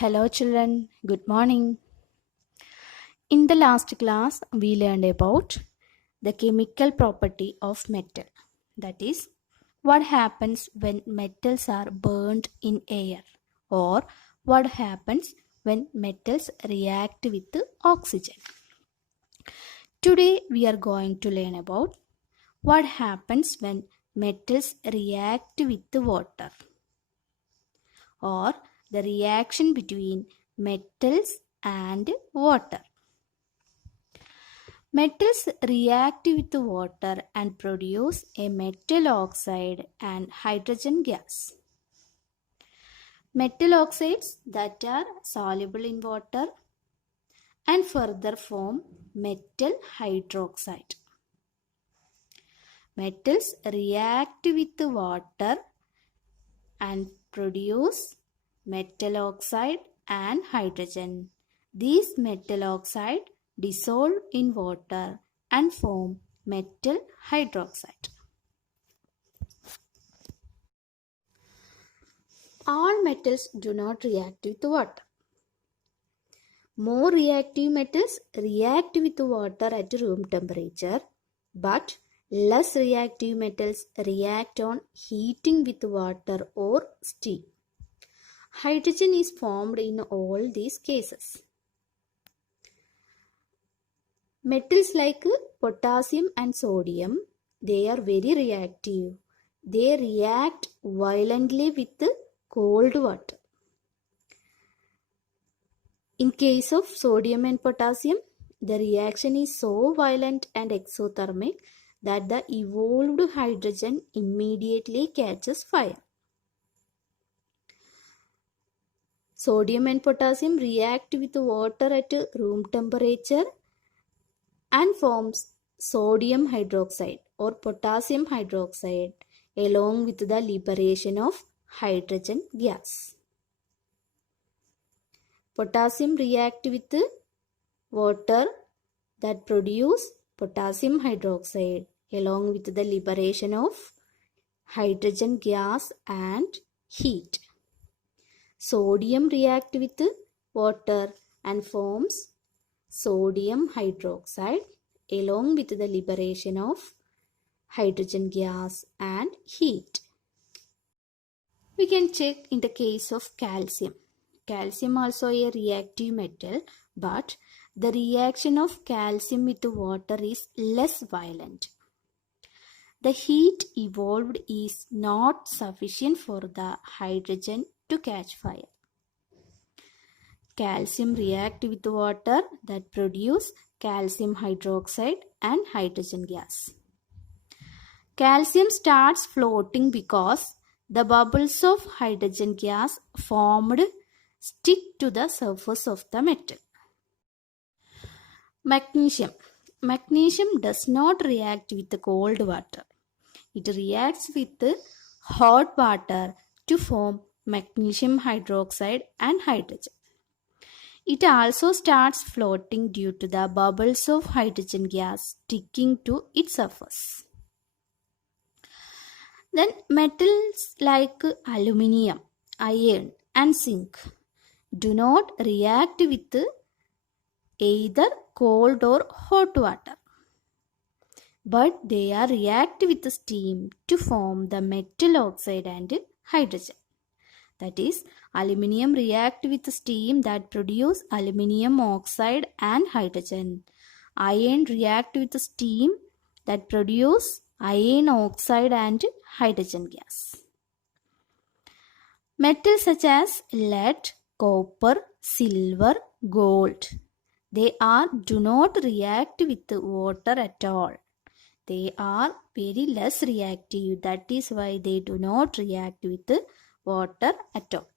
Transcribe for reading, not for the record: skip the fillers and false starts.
Hello, children. Good morning. In the last class, we learned about the chemical property of metal. That is, what happens when metals are burned in air, or what happens when metals react with oxygen. Today, we are going to learn about what happens when metals react with water, or the reaction between metals and water. Metals react with water and produce a metal oxide and hydrogen gas. Metal oxides that are soluble in water and further form metal hydroxide. Metals react with water and produce metal oxide and hydrogen. These metal oxide dissolve in water and form metal hydroxide. All metals do not react with water. More reactive metals react with water at room temperature, but less reactive metals react on heating with water or steam. Hydrogen is formed in all these cases. Metals like potassium and sodium, they are very reactive. They react violently with cold water. In case of sodium and potassium, the reaction is so violent and exothermic that the evolved hydrogen immediately catches fire. Sodium and potassium react with water at room temperature and forms sodium hydroxide or potassium hydroxide along with the liberation of hydrogen gas. Potassium react with water that produce potassium hydroxide along with the liberation of hydrogen gas and heat. Sodium react with water and forms sodium hydroxide along with the liberation of hydrogen gas and heat. We can check in the case of calcium. Calcium also a reactive metal, but the reaction of calcium with water is less violent. The heat evolved is not sufficient for the hydrogen to catch fire. Calcium react with water that produce calcium hydroxide and hydrogen gas. Calcium starts floating because the bubbles of hydrogen gas formed stick to the surface of the metal. Magnesium. Magnesium does not react with cold water. It reacts with hot water to form magnesium hydroxide and hydrogen. It also starts floating due to the bubbles of hydrogen gas sticking to its surface. Then metals like aluminium, iron and zinc do not react with either cold or hot water, but they are react with steam to form the metal oxide and hydrogen. That is, aluminium react with steam that produce aluminium oxide and hydrogen. Iron react with steam that produce iron oxide and hydrogen gas. Metals such as lead, copper, silver, gold, they do not react with water at all. They are very less reactive. That is why they do not react with water at all.